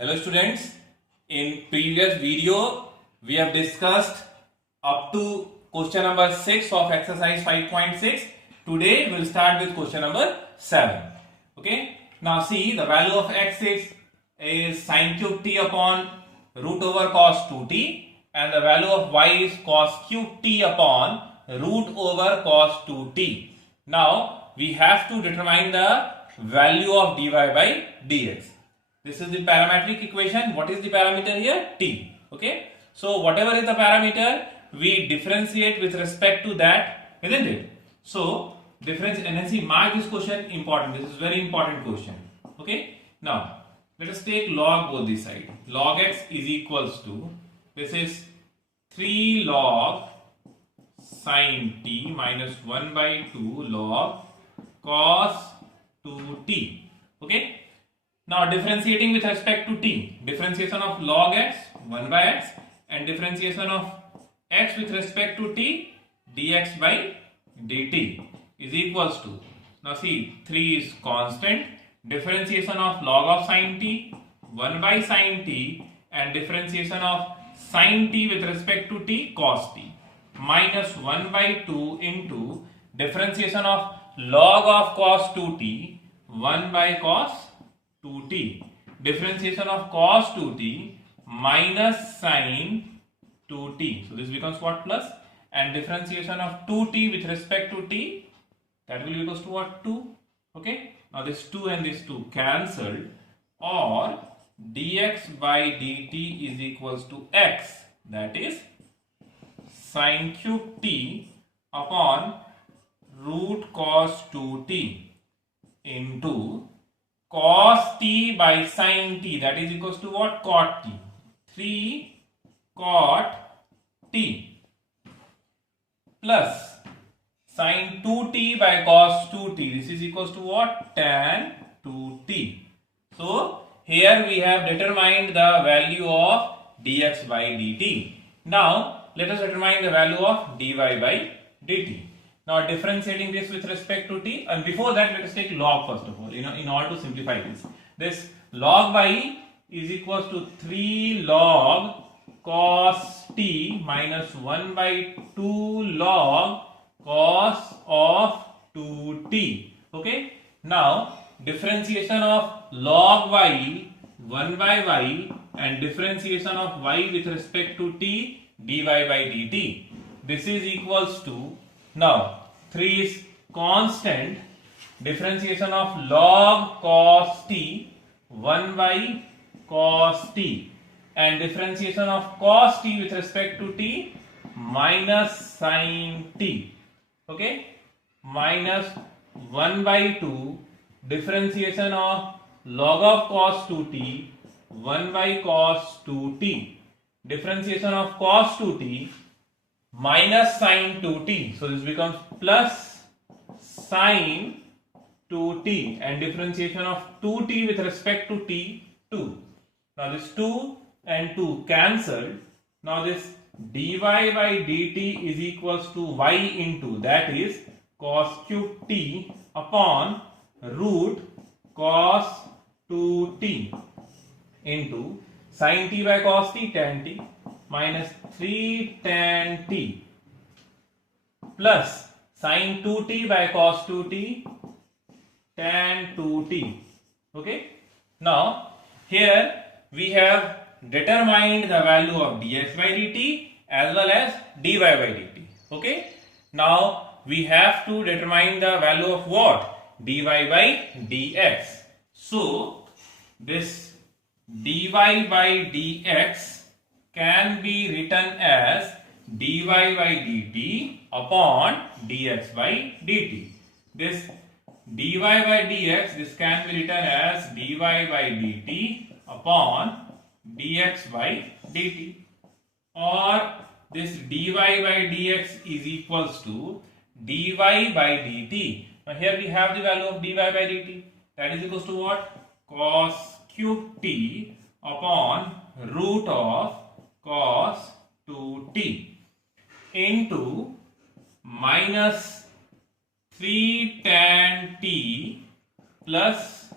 Hello students, in previous video we have discussed up to question number 6 of exercise 5.6. Today we will start with question number 7. Okay, now see the value of x is sin cube t upon root over cos 2t and the value of y is cos cube t upon root over cos 2t. Now we have to determine the value of dy by dx. This is the parametric equation. What is the parameter here? T. Okay. So whatever is the parameter, we differentiate with respect to that, isn't it? So difference, and see, mark this question important. This is very important question. Okay. Now let us take log both these sides. Log x is equals to, this is 3 log sin t minus 1 by 2 log cos 2t. Okay. Now differentiating with respect to t, differentiation of log x 1 by x and differentiation of x with respect to t dx by dt is equals to, now see 3 is constant, differentiation of log of sin t 1 by sin t and differentiation of sin t with respect to t cos t minus 1 by 2 into differentiation of log of cos 2t 1 by cos 2t, differentiation of cos 2t minus sin 2t. So this becomes what? Plus, and differentiation of 2t with respect to t, that will be equals to what? 2. Okay. Now this 2 and this 2 cancelled, or dx by dt is equals to x, that is sin cube t upon root cos 2t into cos t by sin t, that is equals to what? Cot t. 3 cot t plus sin 2t by cos 2t, this is equals to what? Tan 2t. So here we have determined the value of dx by dt. Now let us determine the value of dy by dt. Now differentiating this with respect to t, and before that let us take log first of all, in order to simplify this. This log by is equals to 3 log cos t minus 1 by 2 log cos of 2t. Okay. Now differentiation of log y 1 by y and differentiation of y with respect to t dy by dt. This is equals to, now 3 is constant, differentiation of log cos t 1 by cos t and differentiation of cos t with respect to t minus sin t. Okay, minus 1 by 2 differentiation of log of cos 2t 1 by cos 2t, differentiation of cos 2t minus sin 2t, so this becomes plus sin 2t and differentiation of 2t with respect to t 2. Now this 2 and 2 cancelled. Now this dy by dt is equals to y into, that is cos cube t upon root cos 2t into sin t by cos t tan t minus 3 tan t plus sin 2t by cos 2t tan 2t. Okay. Now here we have determined the value of dx by dt as well as dy by dt. Okay. Now we have to determine the value of what? Dy by dx. So this dy by dx can be written as dy by dt upon dx by dt. This dy by dx, this can be written as dy by dt upon dx by dt, or this dy by dx is equals to dy by dt. Now here we have the value of dy by dt, that is equals to what? Cos cube t upon root of cos 2t into minus 3 tan t plus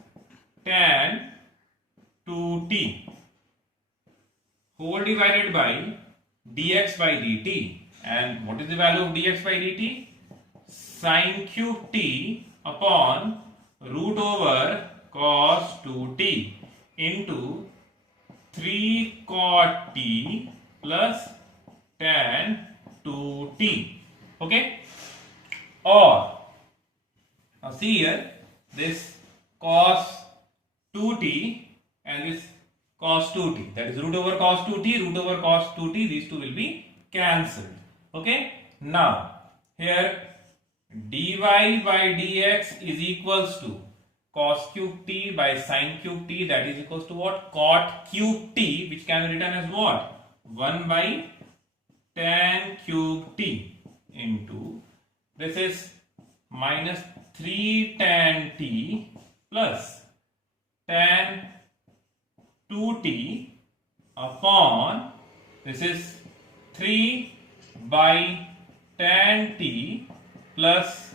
tan 2t whole divided by dx by dt. And what is the value of dx by dt? Sin cube t upon root over cos 2t into 3 cot t plus tan 2t. Okay? Or now see here, this cos 2t and this cos 2t, that is root over cos 2t, root over cos 2t, these two will be cancelled. Okay? Now here dy by dx is equals to cos cube t by sin cube t, that is equals to what? Cot cube t, which can be written as what? 1 by tan cube t into, this is minus 3 tan t plus tan 2t upon, this is 3 by tan t plus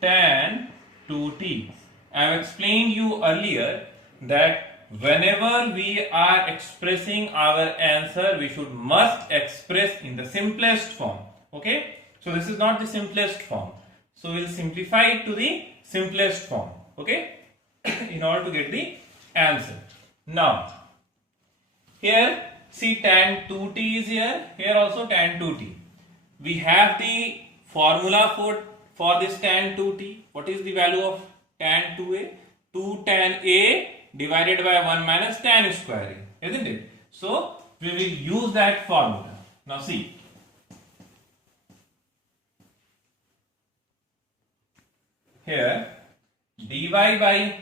tan 2t. I have explained you earlier that whenever we are expressing our answer, we should must express in the simplest form. Okay? So this is not the simplest form. So we will simplify it to the simplest form. Okay? In order to get the answer. Now, here see tan 2t is here. Here also tan 2t. We have the formula for this tan 2t. What is the value of tan 2a? 2 tan a divided by 1 minus tan square a, isn't it? So we will use that formula. Now see, here dy by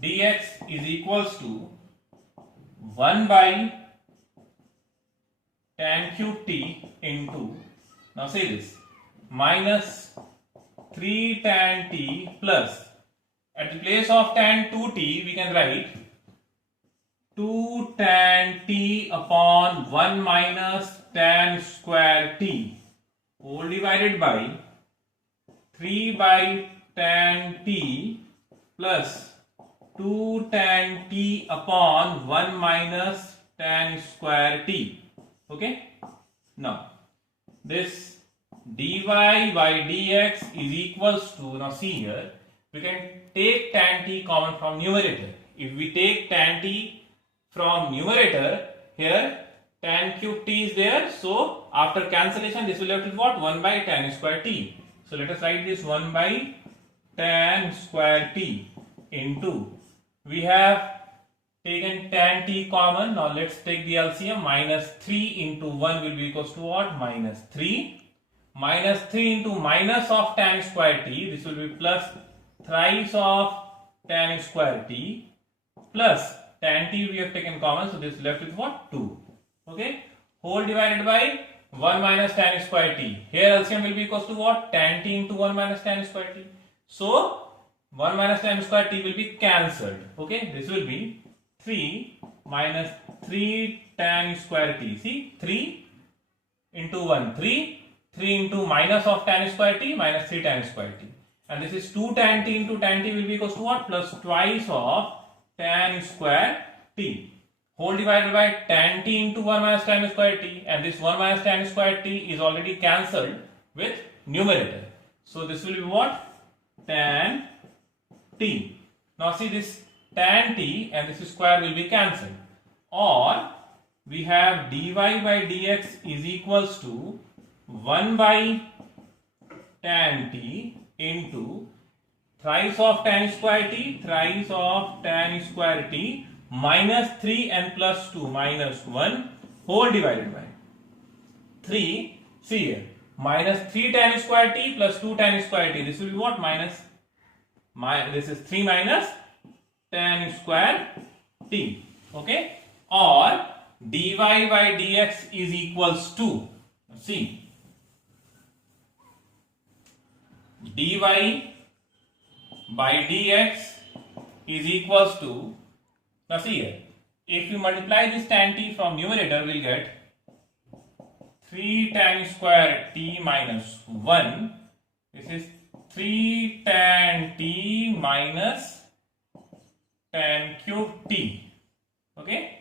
dx is equals to 1 by tan cube t into, now see this, minus 3 tan t plus, at the place of tan 2t we can write 2 tan t upon 1 minus tan square t whole divided by 3 by tan t plus 2 tan t upon 1 minus tan square t. Okay? Now, this dy by dx is equals to, now see here, we can take tan t common from numerator. If we take tan t from numerator, here tan cube t is there, so after cancellation this will left with what? 1 by tan square t. So let us write this 1 by tan square t into, we have taken tan t common, now let's take the LCM, minus 3 into 1 will be equals to what? Minus 3. Minus 3 into minus of tan square t, this will be plus thrice of tan square t plus tan t we have taken common, so this is left with what? 2. Okay? Whole divided by 1 minus tan square t. Here LCM will be equals to what? Tan t into 1 minus tan square t. So 1 minus tan square t will be cancelled. Okay? This will be 3 minus 3 tan square t. See? 3 into 1. 3 into minus of tan square t minus 3 tan square t. And this is 2 tan t into tan t will be equals to what? Plus twice of tan square t. Whole divided by tan t into 1 minus tan square t. And this 1 minus tan square t is already cancelled with numerator. So this will be what? Tan t. Now see this tan t and this square will be cancelled. Or we have dy by dx is equals to 1 by tan t into thrice of tan square t, thrice of tan square t minus 3 and plus 2 minus 1 whole divided by 3. See here, minus 3 tan square t plus 2 tan square t. This will be what? This is 3 minus tan square t. Okay? Or dy by dx is equals to, see, dy by dx is equals to, now see here, if you multiply this tan t from numerator, we will get 3 tan square t minus 1. This is 3 tan t minus tan cube t. Okay?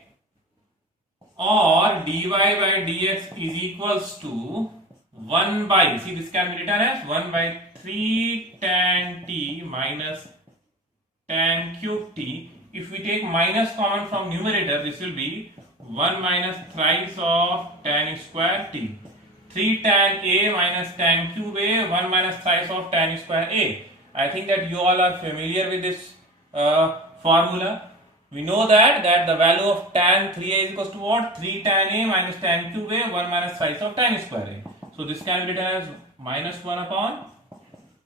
dy by dx is equals to 1 by, see this can be written as 1 by 3 tan t minus tan cube t. If we take minus common from numerator, this will be 1 minus thrice of tan square t. 3 tan a minus tan cube a, 1 minus thrice of tan square a. I think that you all are familiar with this formula. We know that the value of tan 3a is equals to what? 3 tan a minus tan cube a, 1 minus thrice of tan square a. So this can be written as minus 1 upon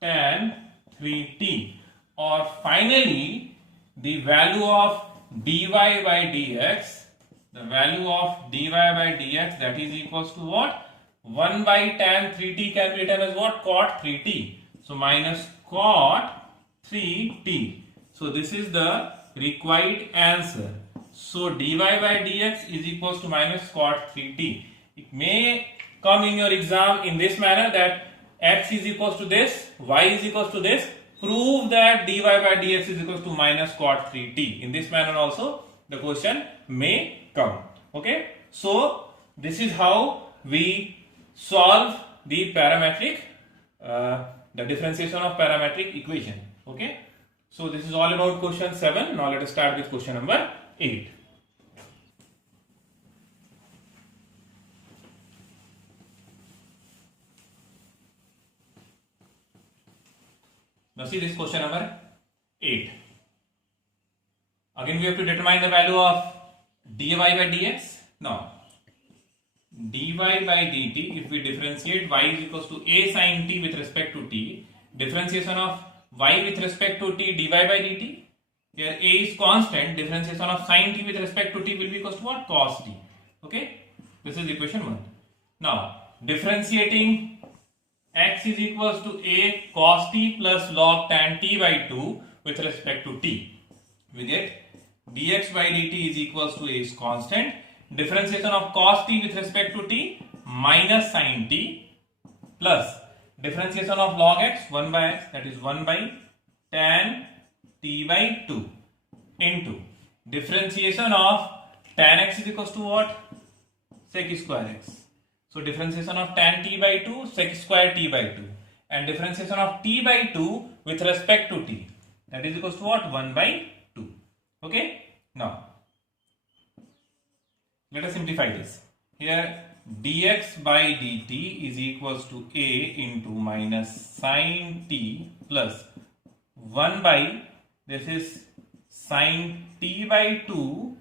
tan 3t. Or finally, the value of dy by dx, the value of dy by dx, that is equals to what? 1 by tan 3t can be written as what? Cot 3t. So minus cot 3t. So this is the required answer. So dy by dx is equals to minus cot 3t. It may come in your exam in this manner, that x is equals to this, y is equals to this. Prove that dy by dx is equals to minus cot 3t. In this manner also the question may come. Okay. So this is how we solve the parametric, the differentiation of parametric equation. Okay. So this is all about question 7. Now let us start with question number 8. Now see this question number 8. Again we have to determine the value of dy by dx. Now dy by dt, if we differentiate y is equals to a sin t with respect to t, differentiation of y with respect to t dy by dt, here a is constant, differentiation of sin t with respect to t will be equals to what? Cos t. Okay, this is equation 1. Now differentiating x is equals to a cos t plus log tan t by 2 with respect to t. We get dx by dt is equals to a is constant, differentiation of cos t with respect to t minus sin t plus differentiation of log x 1 by x, that is 1 by tan t by 2 into differentiation of tan x is equals to what? Sec square x. So differentiation of tan t by 2 sec square t by 2, and differentiation of t by 2 with respect to t, that is equals to what? 1 by 2. Okay. Now let us simplify this. Here dx by dt is equals to a into minus sin t plus 1 by, this is sin t by 2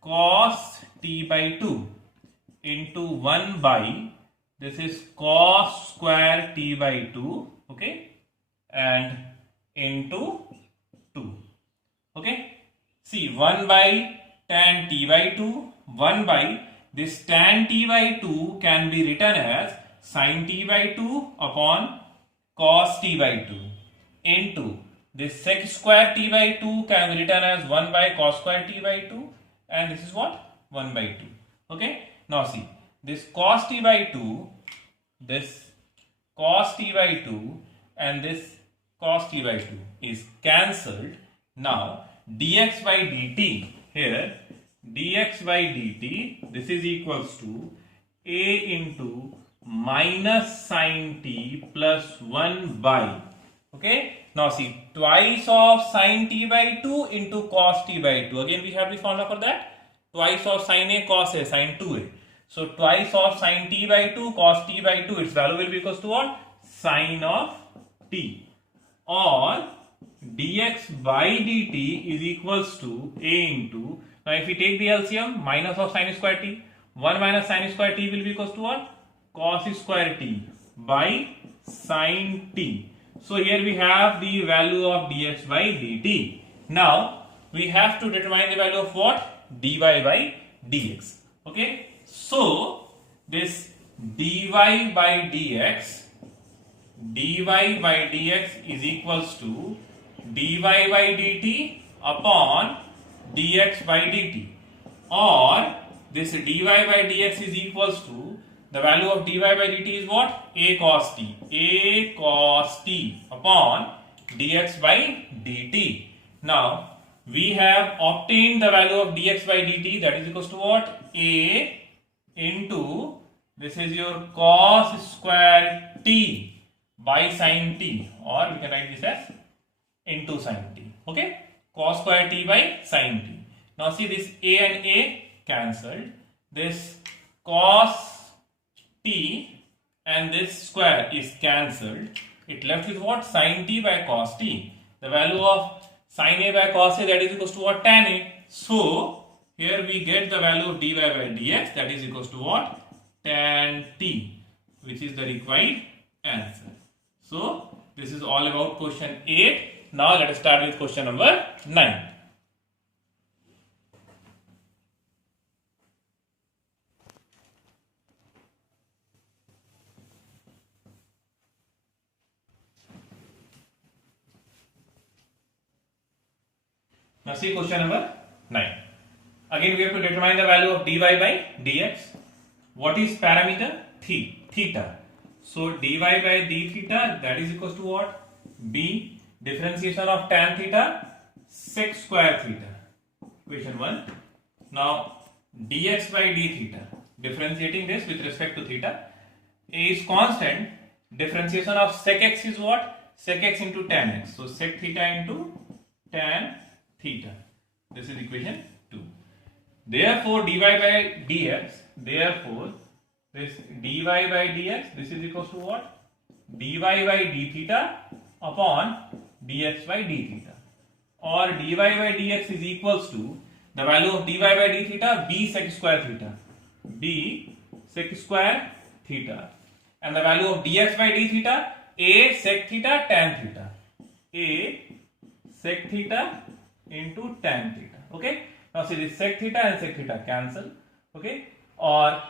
cos t by 2 into 1 by, this is cos square t by 2, okay, and into 2. Okay, see 1 by tan t by 2, 1 by this tan t by 2 can be written as sin t by 2 upon cos t by 2 into this sec square t by 2 can be written as 1 by cos square t by 2, and this is what? 1 by 2. Okay. Now see, this cos t by 2, this cos t by 2 and this cos t by 2 is cancelled. Now dx by dt, here dx by dt, this is equals to a into minus sin t plus 1 by, okay. Now see, twice of sin t by 2 into cos t by 2, again we have the formula for that, twice of sin a cos a, sin 2a. So twice of sin t by 2 cos t by 2, its value will be equals to what? Sin of t. Or dx by dt is equals to a into, now if we take the LCM, minus of sin square t, 1 minus sin square t will be equals to what? Cos square t by sin t. So here we have the value of dx by dt. Now we have to determine the value of what? Dy by dx. Okay. So this dy by dx is equals to dy by dt upon dx by dt, or this dy by dx is equals to, the value of dy by dt is what? A cos t upon dx by dt. Now we have obtained the value of dx by dt, that is equals to what? A into this is your cos square t by sin t, or we can write this as into sin t. Okay, cos square t by sin t. Now see, this a and a cancelled. This cos t and this square is cancelled. It left with what? Sin t by cos t. The value of sin a by cos a, that is equals to what? Tan a. So here we get the value of dy by dx, that is equals to what? Tan t, which is the required answer. So this is all about question 8. Now let us start with question number 9. Now see question number 9. Again we have to determine the value of dy by dx. What is parameter? Theta. So dy by d theta, that is equals to what? B differentiation of tan theta sec square theta. Equation 1. Now dx by d theta, differentiating this with respect to theta. A is constant. Differentiation of sec x is what? Sec x into tan x. So sec theta into tan theta. This is equation 2. Therefore dy by dx, therefore this dy by dx, this is equals to what? Dy by d theta upon dx by d theta, or dy by dx is equals to the value of dy by d theta, b sec square theta, b sec square theta, and the value of dx by d theta, a sec theta tan theta, a sec theta into tan theta. Okay, now see, this sec theta and sec theta cancel. Okay, or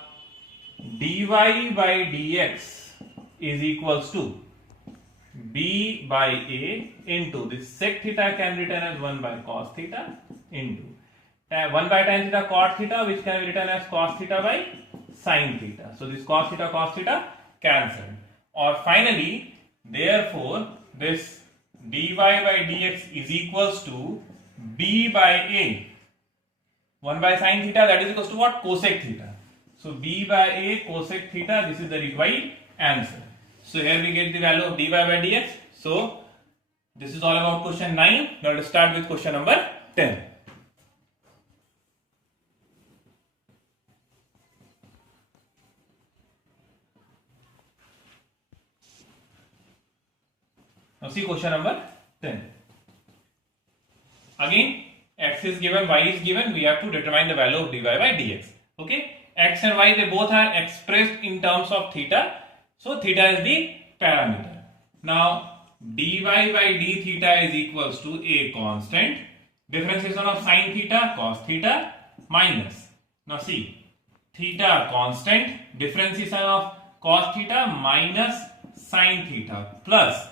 dy by dx is equals to b by a into this sec theta can be written as 1 by cos theta into 1 by tan theta cot theta, which can be written as cos theta by sin theta. So this cos theta cancelled. Or finally, therefore this dy by dx is equals to b by a, 1 by sin theta, that is equals to what? Cosec theta. So b by a cosec theta, this is the required answer. So here we get the value of dy by dx. So this is all about question 9. Now let's start with question number 10. Now see question number 10. Again, x is given, y is given. We have to determine the value of dy by dx. Okay, x and y, they both are expressed in terms of theta. So theta is the parameter. Now dy by d theta is equals to a constant, differentiation of sin theta cos theta minus, now see, theta constant, differentiation of cos theta minus sin theta plus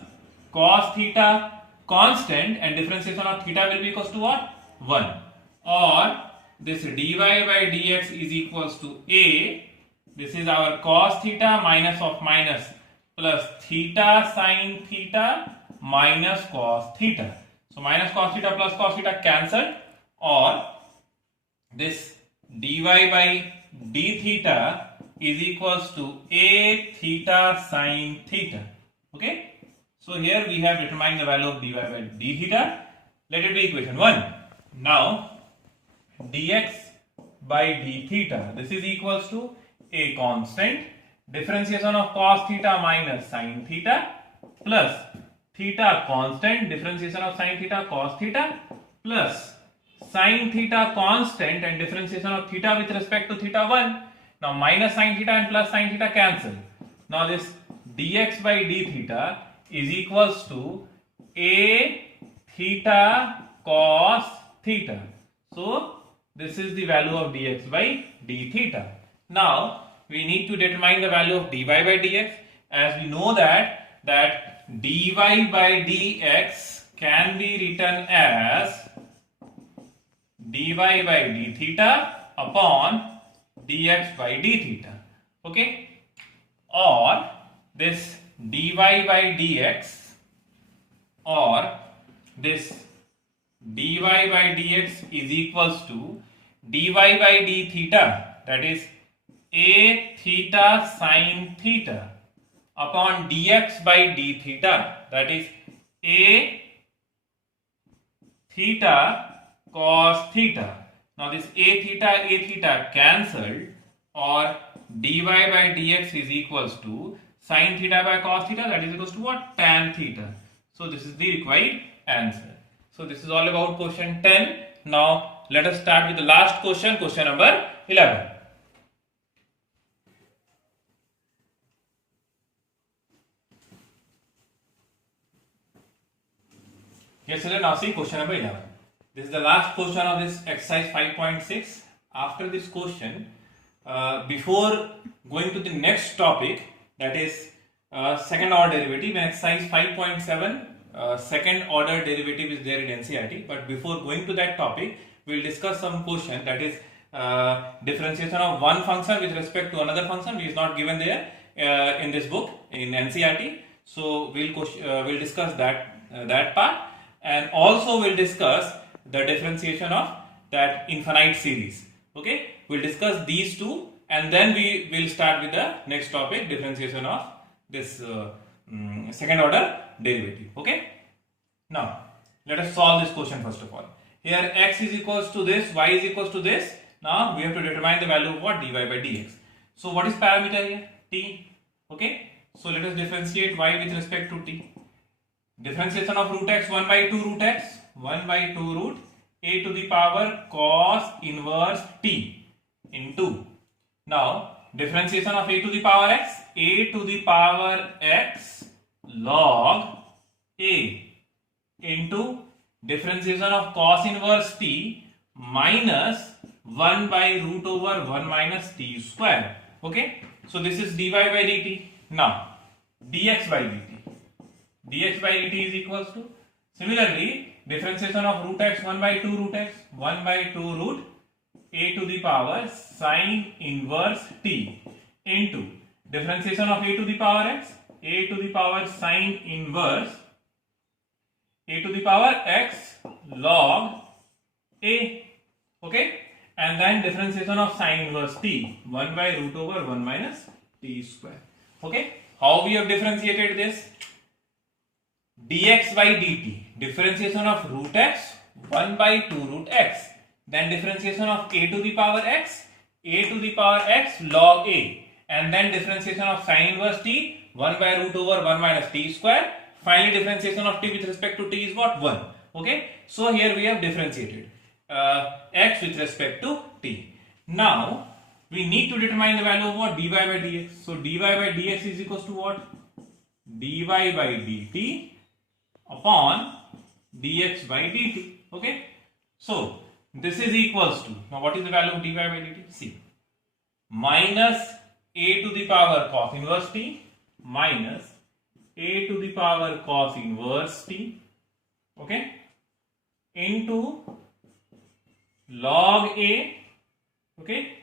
cos theta constant, and differentiation of theta will be equals to what? 1. Or this dy by dx is equals to a, this is our cos theta minus of minus plus theta sin theta minus cos theta. So minus cos theta plus cos theta cancelled, or this dy by d theta is equals to a theta sin theta. Okay. So here we have determined the value of dy by d theta. Let it be equation 1. Now dx by d theta, this is equals to a constant, differentiation of cos theta minus sin theta plus theta constant, differentiation of sin theta cos theta plus sin theta constant and differentiation of theta with respect to theta 1. Now minus sin theta and plus sin theta cancel. Now this dx by d theta is equals to a theta cos theta. So this is the value of dx by d theta. Now we need to determine the value of dy by dx, as we know that dy by dx can be written as dy by d theta upon dx by d theta. Okay, or this dy by dx, or this dy by dx is equals to dy by d theta, that is a theta sine theta upon dx by d theta, that is a theta cos theta. Now this a theta cancelled, or dy by dx is equals to sine theta by cos theta, that is equals to what? Tan theta. So this is the required answer. So this is all about question 10. Now let us start with the last question, question number 11. Yes, children, now see question number 11. This is the last question of this exercise 5.6. After this question, before going to the next topic, that is second order derivative, in exercise 5.7, second order derivative is there in NCERT. But before going to that topic, we will discuss some question, that is differentiation of one function with respect to another function, which is not given there in this book in NCERT. So we'll discuss that part, and also we'll discuss the differentiation of that infinite series. Okay, we'll discuss these two, and then we will start with the next topic, differentiation of this second order derivative. Okay, now let us solve this question first of all. Here x is equals to this, y is equals to this. Now we have to determine the value of what? Dy by dx. So what is parameter here? T. Okay, so let us differentiate y with respect to t. Differentiation of root x, 1 by 2 root x, 1 by 2 root a to the power cos inverse t into, now differentiation of a to the power x, a to the power x log a into differentiation of cos inverse t minus 1 by root over 1 minus t square. Okay, so this is dy by dt. Now dx by dt. dx by dt is equals to, similarly, differentiation of root x, 1 by 2 root x, 1 by 2 root a to the power sine inverse t into differentiation of a to the power x, a to the power sine inverse a to the power x log a. Okay, and then differentiation of sine inverse t, 1 by root over 1 minus t square. Okay, how we have differentiated this? Dx by dt, differentiation of root x, 1 by 2 root x, then differentiation of a to the power x, a to the power x log a, and then differentiation of sine inverse t, 1 by root over 1 minus t square. Finally differentiation of t with respect to t is what? 1. Okay, so here we have differentiated x with respect to t. Now we need to determine the value of what? Dy by dx. So dy by dx is equals to what? Dy by dt upon dx by dt. Okay, so this is equals to, now what is the value of dy by dt? See, minus a to the power cos inverse t minus a to the power cos inverse t, okay, into log a, okay,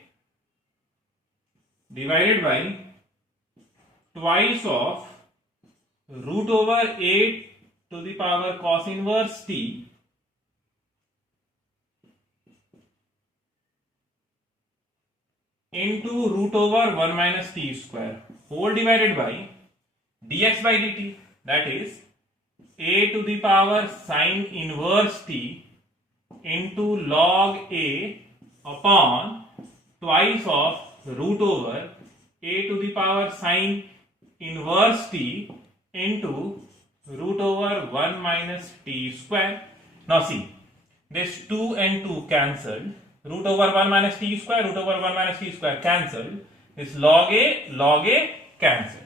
divided by twice of root over a to the power cos inverse t into root over 1 minus t square whole divided by dx by dt, that is a to the power sine inverse t into log a upon twice of root over a to the power sine inverse t into root over 1 minus t square. Now see, this 2 and 2 cancelled, root over 1 minus t square, root over 1 minus t square cancelled, this log a cancelled.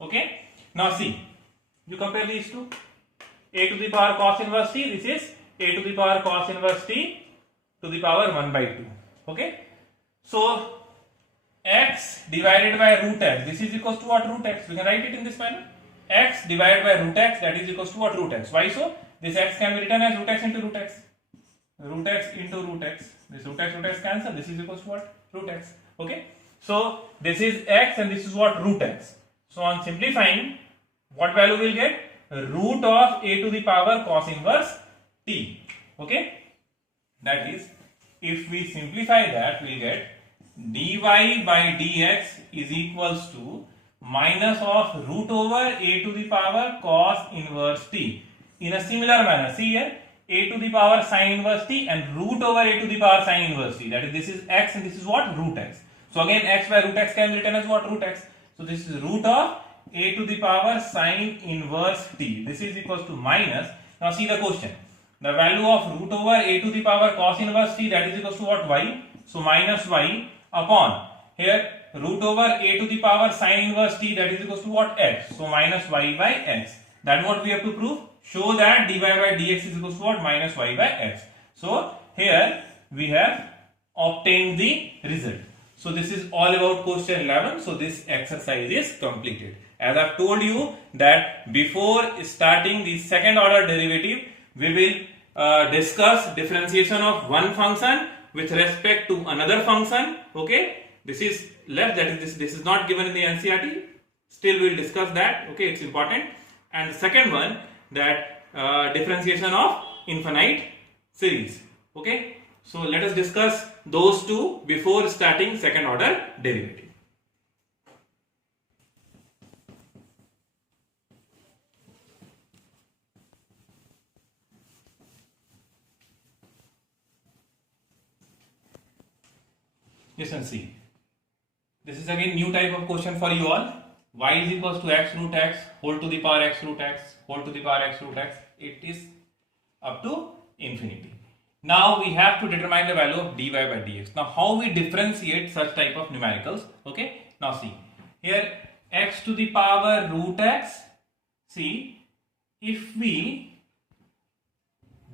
Okay, now see, you compare these two, a to the power cos inverse t, this is a to the power cos inverse t to the power 1 by 2. Okay, so x divided by root x, this is equals to what? Root x. We can write it in this manner, x divided by root x, that is equals to what? Root x. Why so? This x can be written as root x into root x, root x into root x, this root x cancel, this is equals to what? Root x. Okay, so this is x and this is what? Root x. So on simplifying, what value will get? Root of a to the power cos inverse t. Okay, that is, if we simplify that, we will get dy by dx is equals to minus of root over a to the power cos inverse t. In a similar manner, see here, a to the power sin inverse t and root over a to the power sin inverse t. That is, this is x and this is what? Root x. So again, x by root x can be written as what? Root x. So this is root of a to the power sin inverse t. This is equals to minus. Now see the question. The value of root over a to the power cos inverse t, that is equals to what? Y. So minus y upon here root over a to the power sin inverse t, that is equals to what? X. So minus y by x. That what we have to prove. Show that dy by dx is equals to what? Minus y by x. So here we have obtained the result. So this is all about question 11. So this exercise is completed. As I have told you that before starting the second order derivative, we will discuss differentiation of one function with respect to another function. Okay, this is left, that is this is not given in the NCERT. Still we will discuss that. Okay, it's important. And the second one, that differentiation of infinite series. Okay, so let us discuss those two before starting second order derivative. Listen, see. This is again new type of question for you all. Y is equals to x root x whole to the power x root x whole to the power x root x. It is up to infinity. Now we have to determine the value of dy by dx. Now how we differentiate such type of numericals? Okay. Now see. Here x to the power root x. See, if we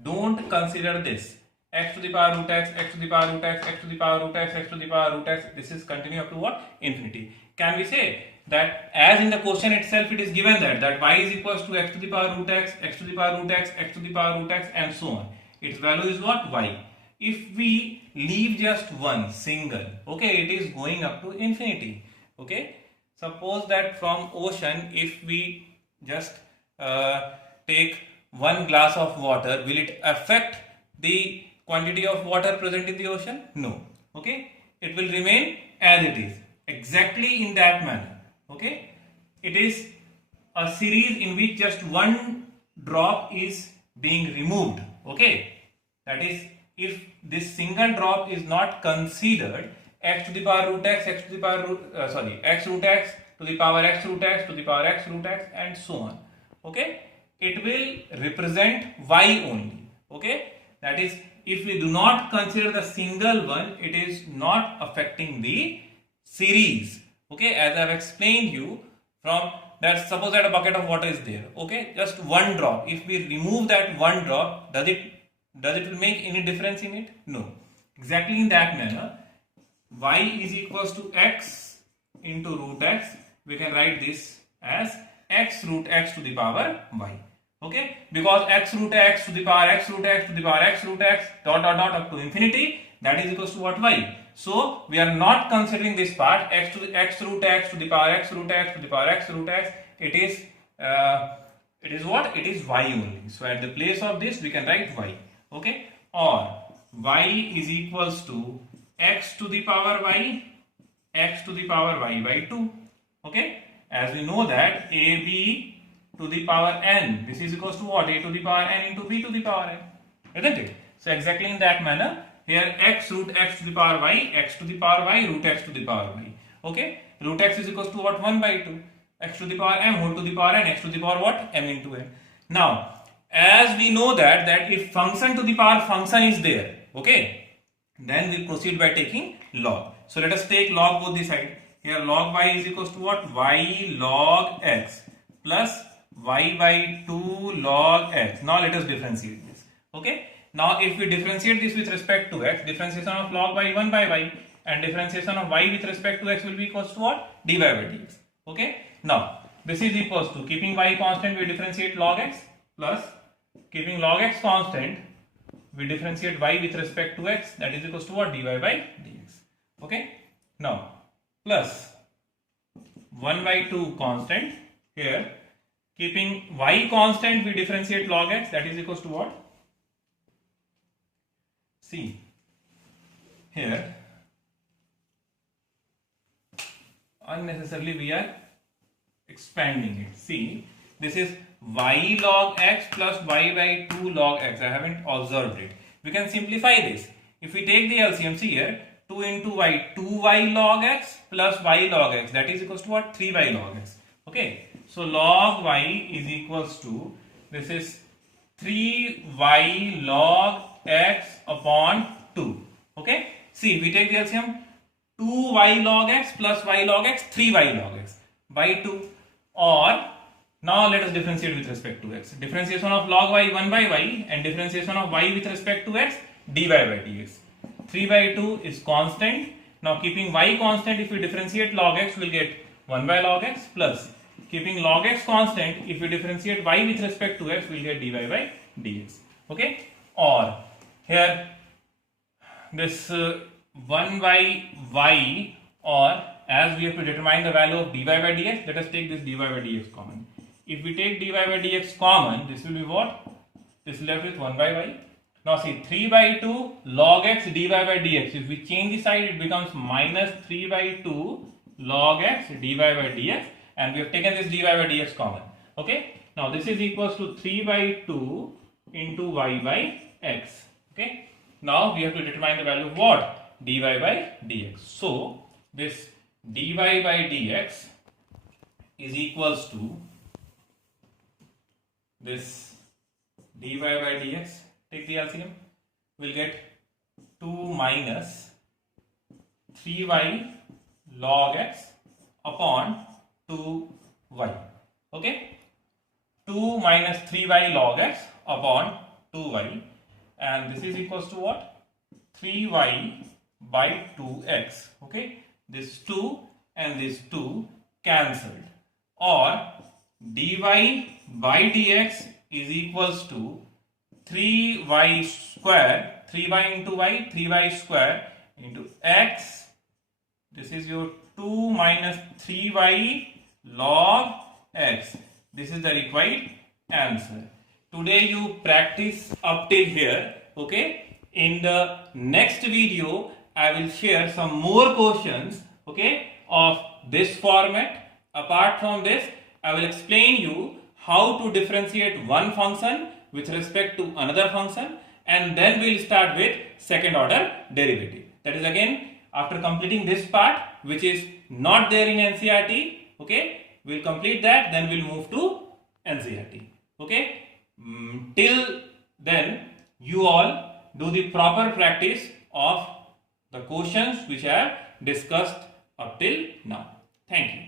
don't consider this, x to the power root x, x to the power root x, x to the power root x, x to the power root x, this is continue up to what? Infinity. Can we say that as in the question itself it is given that y is equals to x to the power root x, x to the power root x, x to the power root x and so on. Its value is what? Y. If we leave just one single, okay, it is going up to infinity. Okay. Suppose that from ocean, if we just take one glass of water, will it affect the quantity of water present in the ocean? No. Okay. It will remain as it is. Exactly in that manner. Okay. It is a series in which just one drop is being removed. Okay. That is, if this single drop is not considered, x to the power root x, x to the power root, x root x to the power x root x to the power x root x and so on. Okay. It will represent y only. Okay. That is, if we do not consider the single one, it is not affecting the series. Okay, as I have explained you, from that, suppose that a bucket of water is there. Okay, just one drop. If we remove that one drop, does it will make any difference in it? No. Exactly in that manner, y is equals to x into root x. We can write this as x root x to the power y. Okay, because x root x to the power x root x to the power x root x dot dot dot up to infinity, that is equals to what? Y. So we are not considering this part, x to the x root x to the power x root x to the power x root x. It is what? It is y only. So at the place of this we can write y. Okay, or y is equals to x to the power y, x to the power y by 2. Okay, as we know that ab to the power n, this is equals to what? A to the power n into b to the power n, isn't it? So exactly in that manner, here x root x to the power y, x to the power y, root x to the power y. Okay, root x is equals to what? 1 by 2, x to the power m whole to the power n, x to the power what? M into n. Now, as we know that if function to the power function is there, okay, then we proceed by taking log. So let us take log both the side. Here log y is equals to what? Y log x plus y by 2 log x. Now let us differentiate this. Okay. Now if we differentiate this with respect to x, differentiation of log y 1 by y and differentiation of y with respect to x will be equals to what? Dy by dx. Okay. Now this is equals to, keeping y constant we differentiate log x, plus keeping log x constant we differentiate y with respect to x, that is equals to what? Dy by dx. Okay. Now plus 1 by 2 constant, here keeping y constant we differentiate log x, that is equals to what? See, here unnecessarily we are expanding it. See, this is y log x plus y by 2 log x. I haven't observed it. We can simplify this. If we take the LCM, see here, 2 into y, 2y log x plus y log x, that is equals to what? 3y log x. Okay, so log y is equals to, this is 3y log x upon 2. Okay, see, we take the LCM, 2y log x plus y log x, 3y log x by 2. Or now let us differentiate with respect to x. Differentiation of log y 1 by y and differentiation of y with respect to x, dy by dx. 3 by 2 is constant. Now keeping y constant, if we differentiate log x, we will get 1 by log x, plus keeping log x constant, if we differentiate y with respect to x, we will get dy by dx. Okay, or here this 1 by y, or as we have to determine the value of dy by dx, let us take this dy by dx common. If we take dy by dx common, this will be what? This is left with 1 by y. Now see, 3 by 2 log x dy by dx. If we change the side, it becomes minus 3 by 2 log x dy by dx, and we have taken this dy by dx common. Okay. Now this is equals to 3 by 2 into y by x. Okay. Now we have to determine the value of what? Dy by dx. So this dy by dx is equals to this dy by dx, take the LCM, we'll get 2 minus 3y log x upon 2y. Okay, 2 minus 3y log x upon 2y, and this is equals to what? 3y by 2x. Okay, this 2 and this 2 cancelled, or dy by dx is equals to 3y square, 3y into y, 3y square into x. This is your 2 minus 3y log x. This is the required answer. Today you practice up till here. Okay, in the next video I will share some more questions, okay, of this format. Apart from this, I will explain you how to differentiate one function with respect to another function, and then we will start with second order derivative. That is again after completing this part, which is not there in NCERT. Okay, we will complete that, then we will move to NCERT. Okay, till then you all do the proper practice of the questions which I have discussed up till now. Thank you.